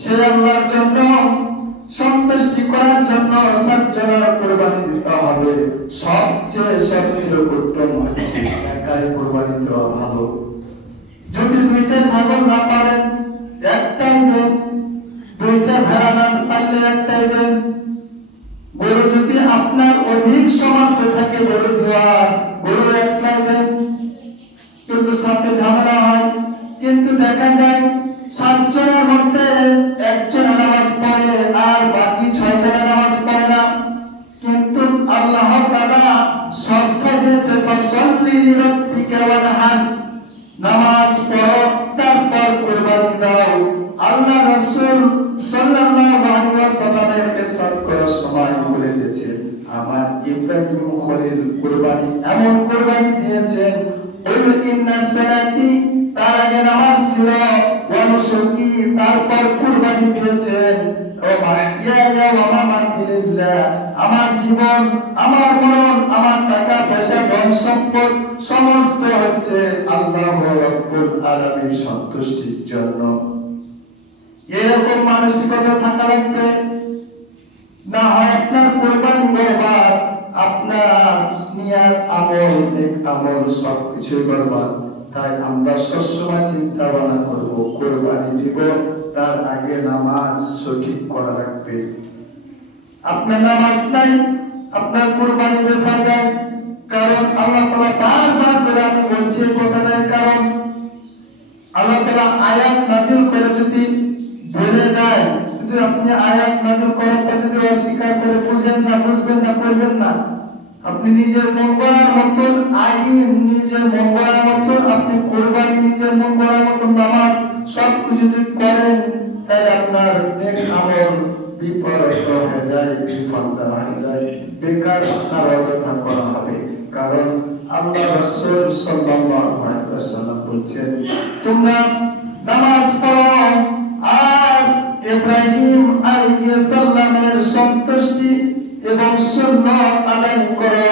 সে আল্লাহর জন্য সন্তুষ্টি করার জন্য সজ্জনার কুরবানি দিতে হবে। সবচেয়ে উত্তম হচ্ছে একাই কুরবানি দেওয়া ভালো। যদি দুইটা ছাগল না পারেন একটাই দেন, দুইটা ভেড়া না পারলে একটাই দেন। গরু যদি আপনার অধিক সামর্থ্য থাকে গরু দেওয়ার, গরু একটাই দেন। কিন্তু সাথে ঝামেলা হয়, কিন্তু দেখা যায় 7 জনের মধ্যে একজন নামাজ পড়ে আর বাকি 6 জন নামাজ পড়ে না। কিন্তু আল্লাহ তাআলা শর্ত দিয়েছে ফাসাল্লি লিরাব্বিকা ওয়ানহার, নামাজ পড়ো তারপর কুরবানি দাও। আল্লাহ রাসূল সাল্লাল্লাহু আলাইহি ওয়াসাল্লামের ইরশাদ করার সময় বলে দিয়েছেন, আমার ইব্রাহিম খলিল কুরবানি এমন কুরবানি দিয়েছেন, কুল ইন্নাস সালাতি, তার আগে নামাজ ছিল, ওয়া নুসুকি, তারপর কুরবানি দিয়েছেন, ও মাহইয়া ওয়া মামাতি লিল্লাহ, আমার জীবন, আমার মরণ, আমার টাকা পয়সা, ধন সম্পদ সমস্ত হচ্ছে আল্লাহ রাব্বুল আলামিন সন্তুষ্টির জন্য। এরকম মানসিকতা থাকা লাগবে। না হয় আপনার কুরবানি বরবাদ, আপনার নিয়াত আমল নেক আমল সবকিছু বরবাদ। তাই আমরা সবসময় চিন্তা ভাবনা করব, কুরবানি দিব তার আগে নামাজ সঠিক করা লাগবে। আপনার নামাজ নাই, আপনার কুরবানি বেফার যায়। কারণ আল্লাহ তাআলা বারবার করে আমি বলছি কথাটার কারণ আল্লাহ তাআলা আয়াত নাযিল করে যদি বলে দেয়, যদি আপনি আয়াত নাযিল করার পর যদি অস্বীকার করে বুঝবেন না করবেন না, আপনি নিজের মন গড়ার মতন আইন, নিজের মন গড়ার মতন আপনি কুরবানি, নিজের মন গড়ার মতন নামাজ সব কিছু যদি করেন, তাই আপনার নেক আমল বিপরীত হয়ে যায়, বিফলতা হয়ে যায়, বেকার আপনার অযথা করা হবে। কারণ আল্লাহ রাসূল সাল্লাল্লাহু আলাইহি ওয়াসাল্লাম বলেছেন, তোমরা নামাজ পড়ো আর ইব্রাহিম আলাইহিস সালামের সন্তুষ্টি এবং সুন্নাত আদায় করো।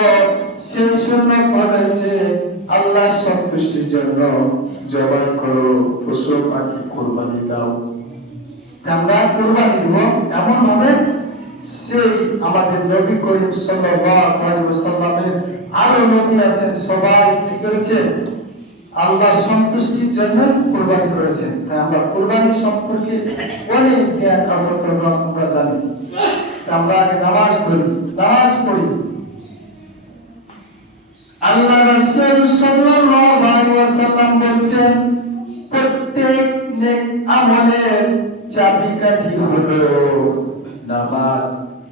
সেই সুন্নাত হচ্ছে আল্লাহর সন্তুষ্টির জন্য জবাই করো, পশু পাখি কুরবানি দাও। আমরা কুরবানি দিব এমন ভাবে সেই আমাদের নবী করিম সাল্লাল্লাহু আলাইহি ওয়াসাল্লামের আরো নবী আছেন, সবাই কি করেছেন? আল্লাহর সন্তুষ্টির জন্য কুরবানি করেছেন। তাই আমরা কুরবানি সম্পর্কে অনেক জ্ঞান আমরা জানি। আমরা নামাজ পড়ি, নামাজ পড়ি। আল্লাহ রাসূল সাল্লাল্লাহু আলাইহি ওয়াসাল্লাম বলেছেন, প্রত্যেক নেক আমলের চাবিকাঠি হলো নামাজ।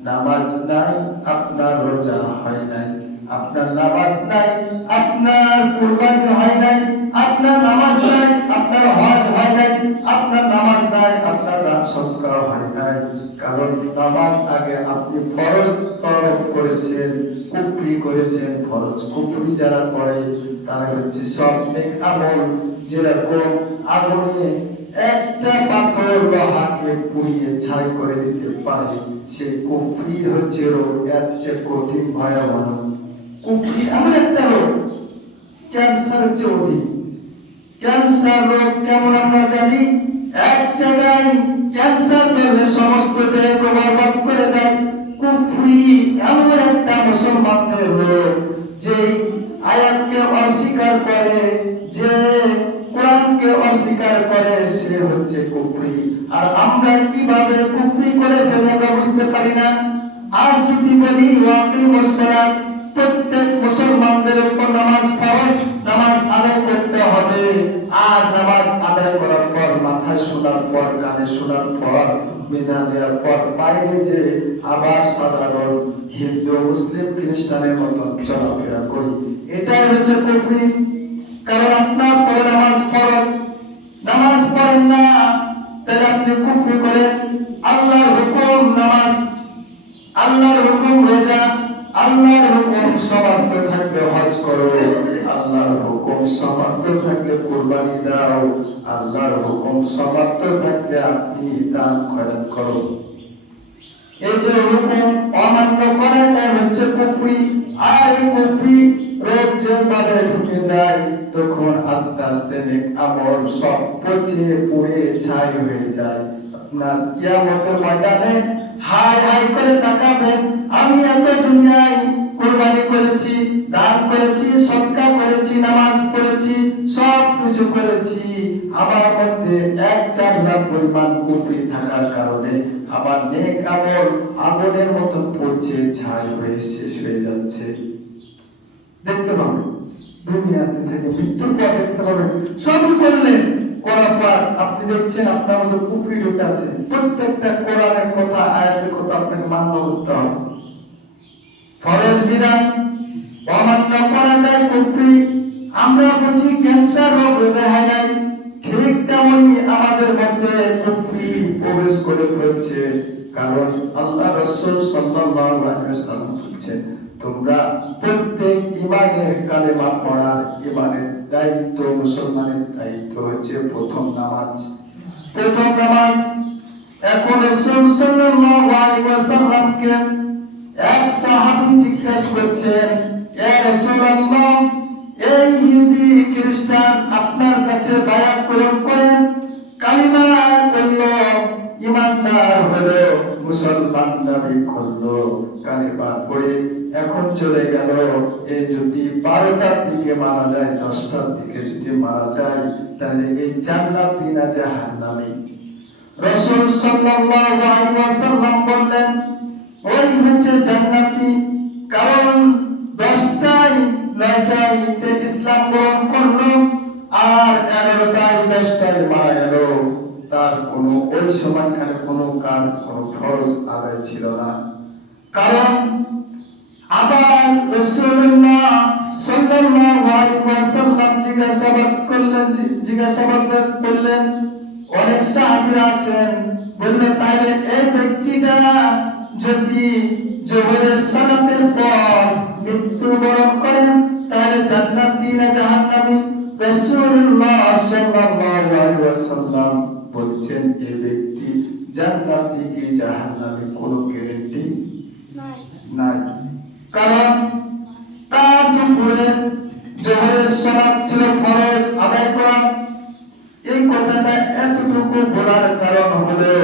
নামাজ নাই আপনার রোজা হয় নাই, আপনার নামাজ নাই আপনার কুরবানি হয় নাই, আপনার নামাজ নাই আপনার হজ হয় নাই, আপনার নামাজ নাই আপনার দান সদকা হয় নাই। কারণ নামাজ আগে আপনি ফরজ তরফ করেছেন, কুফরি করেছেন। ফরজ কুফরি যারা করে তারা হচ্ছে সব নেক আমল, যেরকম আগুনে একটা পাথর লোহাকে পুড়িয়ে ছাই করে দিতে পারে, সে কুফরি হচ্ছে রোগ, এর চেয়ে কঠিন ভয়াবহ। কুফরি এমন একটা রোগ, ক্যান্সার হচ্ছে অধিক। ক্যান্সার রোগ কেমন আমরা জানি, এক জায়গায় ক্যান্সার ধরলে সমস্ত দেহকে বরবাদ করে দেয়। কুফরি এমন একটা মুসলমানদের রোগ, যে আয়াতকে অস্বীকার করে, যে কোরআনকে অস্বীকার করে, সে হচ্ছে কুফরি। আর আমরা কিভাবে কুফরি করে ফেলে বুঝতে পারি না। আজ যদি বলি ওয়াকিমুস সালাত, প্রত্যেক মুসলমানদের উপর নামাজ ফরজ, নামাজ আদায় করতে হবে। আর নামাজ আদায় করার পর, মাথায় শোনার পর, কানে শোনার পর, বিধান দেওয়ার পর বাইরে যে আবার সাধারণ হিন্দু মুসলিম খ্রিস্টানের মতন চলাফেরা করি, এটাই হচ্ছে কুফরি। কারণ আপনার পর নামাজ ফরজ, নামাজ পড়েন না, তাহলে আপনি কুফরি করেন। আল্লাহর হুকুম নামাজ, আল্লাহর হুকুম রোজা, আল্লাহর হুকুম সমাপ্ত থাকলে হজ করো, আল্লাহর হুকুম সমাপ্ত থাকলে কুরবানি দাও, আল্লাহর হুকুম সমাপ্ত থাকলে আপনি দান খয়রাত করো। এই যে হুকুম অমান্য করাটা হচ্ছে কুফরি। আর এই কুফরি রোগ যেভাবে ঢুকে যায়, তখন আস্তে আস্তে নেক আমল সব পচে পুড়ে ছাই হয়ে যায়। না কিয়ামতের ময়দানে হাই হাই করে তাকাবেন, আমি এত দুনিয়ায় কুরবানি করেছি, দান করেছি, সদকা করেছি, নামাজ পড়েছি, সব কিছু করেছি, আমার মধ্যে এক চারলা পরিমাণ কুফরি থাকার কারণে আমার নেক আমল আগুনের মতো পড়ছে, ছাই হয়ে শেষ হয়ে যাচ্ছে। দেখতে পাবেন দুনিয়াতে থেকে মৃত্যুর পর দেখতে পাবেন সব করলেন, করার পর আপনি দেখছেন আপনার মধ্যে কুফরি ঢুকে আছে। প্রত্যেকটা কোরআনের কথা, আয়াতের কথা আপনাকে মান্য করতে হবে। ফরজ বিধান অমান্য করা যায় কুফরি। আমরা বুঝি ক্যান্সার রোগ হয় নাই, ঠিক তেমনি আমাদের মধ্যে কুফরি প্রবেশ করে ফেলছে। কারণ আল্লাহ রাসূল সাল্লাল্লাহু আলাইহি ওয়াসাল্লাম বলেছেন, তোমরা প্রত্যেক ইমানের কালেমা পড়ার ইমানের দায়িত্ব, মুসলমানের দায়িত্ব হচ্ছে প্রথম নামাজ। প্রথম নামাজ। এখন রাসূল সাল্লাল্লাহু আলাইহি ওয়াসাল্লামকে এক সাহাবী জিজ্ঞাসা করছেন, ইয়া রাসূলুল্লাহ, এই ইহুদি খ্রিস্টান আপনার কাছে বায়াত গ্রহণ করেন, কালিমা বলল, ইমানদার হলো, মুসলমান দাবি করলো, কালিমা পড়ে এখন চলে গেল। এই যদি 12টার দিকে মারা যায়, 10টার দিকে যদি মারা যায়, তাহলে এই জান্নাতি না জাহান্নামী? রাসূল সাল্লাল্লাহু আলাইহি ওয়াসাল্লাম বললেন, ওই হচ্ছে জান্নাতি, কারণ 10টায় 9টায় ইসলাম গ্রহণ করলো আর 11টায় 10টায় মারা গেল, তার কোনো ওই সময়খানে কোনো কাজ, কোনো ফরজ আদায় ছিল না। কারণ আবার রাসূলুল্লাহ সাল্লাল্লাহু আলাইহি ওয়াসাল্লাম জিজ্ঞাসাবাদ করলেন, অনেক সাহাবীরা আছেন, বললেন তাহলে এই ব্যক্তিটা যদি জোহরের সালাতের পর মৃত্যুবরণ করেন, তাহলে জান্নাতি না জাহান্নামী? রাসূলুল্লাহ সাল্লাল্লাহু আলাইহি ওয়াসাল্লাম বলছেন, এই ব্যক্তি জান্নাতি কি জাহান্নামী কোনো গ্যারান্টি নাই। কারণ তার দুপুরে জোহরের সালাত ছিল ফরজ আদায় করা। এই কথাটা এতটুকু বলার কারণ হলো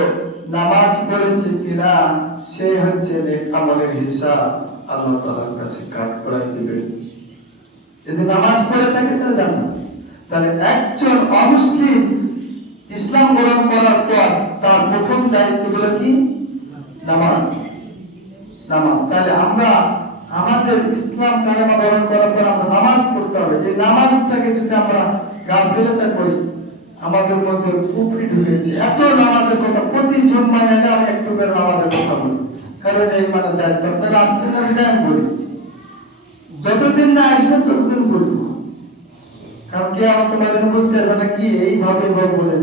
নামাজ পড়েছে কিনা সে হচ্ছে আমলের হিসাব আল্লাহ তাআলার কাছে কাট করাই দিবেন। যদি নামাজ পড়ে থাকে তাহলে জান্নাত। তাহলে একজন অমুসলিম ইসলাম গ্রহণ করার পর তার প্রথম দায়িত্ব হলো কি? নামাজ। নামাজ। তাহলে আমরা আমাদের ইসলাম কালেমা গ্রহণ করার পর আমরা নামাজ পড়তে হবে। এই নামাজটাকে যদি আমরা গাফিলতা করি, আমাদের মধ্যে কুফরি ঢুকেছে। এত নামাজের কথা প্রতি জুম্মায় আমি একটু করে নামাজের কথা বলি, কারণ এই মানে দায়িত্ব আপনারা আসছে না, আমি বলি যতদিন না আসবেন ততদিন বলবো। কারণ কি আমার তোমাদের বলতে মানে কি এইভাবে বলেন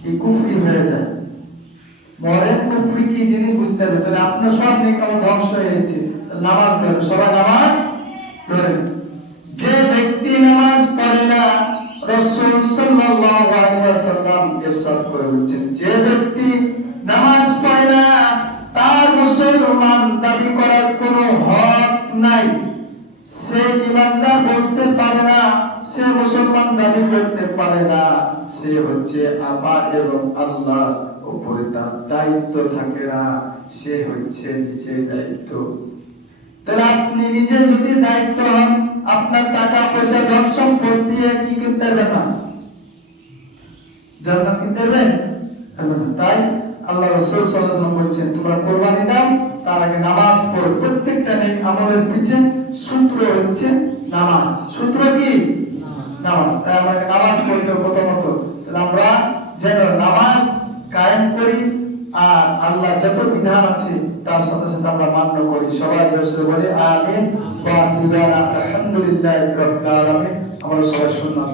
কি কুফরি হয়ে যায়, মরেন কুফরি কি জিনিস বুঝতে হবে। তাহলে আপনার সব নেকাম ধ্বংস হয়েছে। নামাজ ধরেন, সবাই নামাজ ধরেন। যে ব্যক্তি নামাজ পড়ে না, রাসূল সাল্লাল্লাহু আলাইহি ওয়াসাল্লাম ইরশাদ করে বলেছেন, যে ব্যক্তি নামাজ পড়ে না তার মুসলমান দাবি করার কোনো হক নাই। সে ইমানদার বলতে পারে না, সে মুসলমান দাবি করতে পারে না। সে হচ্ছে আমার এবং আল্লাহর উপরে তার দায়িত্ব থাকে না, সে হচ্ছে নিজে দায়িত্ব। তাহলে আপনি নিজে যদি দায়িত্ব হন, আপনার টাকা পয়সা ধন সম্পদ দিয়ে কি করতে পারবেন না, জান্নাত কিনতে পারবেন। তাই আল্লাহ রাসূল সাল্লাল্লাহু আলাইহি ওয়াসাল্লাম বলেছেন, তোমরা কুরবানি দাও, তার আগে নামাজ পড়ো। প্রত্যেকটা নেক আমলের পিছনে সূত্র হচ্ছে নামাজ। সূত্র কি? নামাজ। তাই আমাকে নামাজ পড়তে প্রথমত আমরা যেন নামাজ কায়েম করি আর আল্লাহ যত বিধান আছে তার সাথে সাথে আমরা মান্য করি। সবাই জোরে বলি আমিন। ওয়া আলহামদুলিল্লাহি রাব্বিল আলামিন। আমরা সবাই শুনলাম।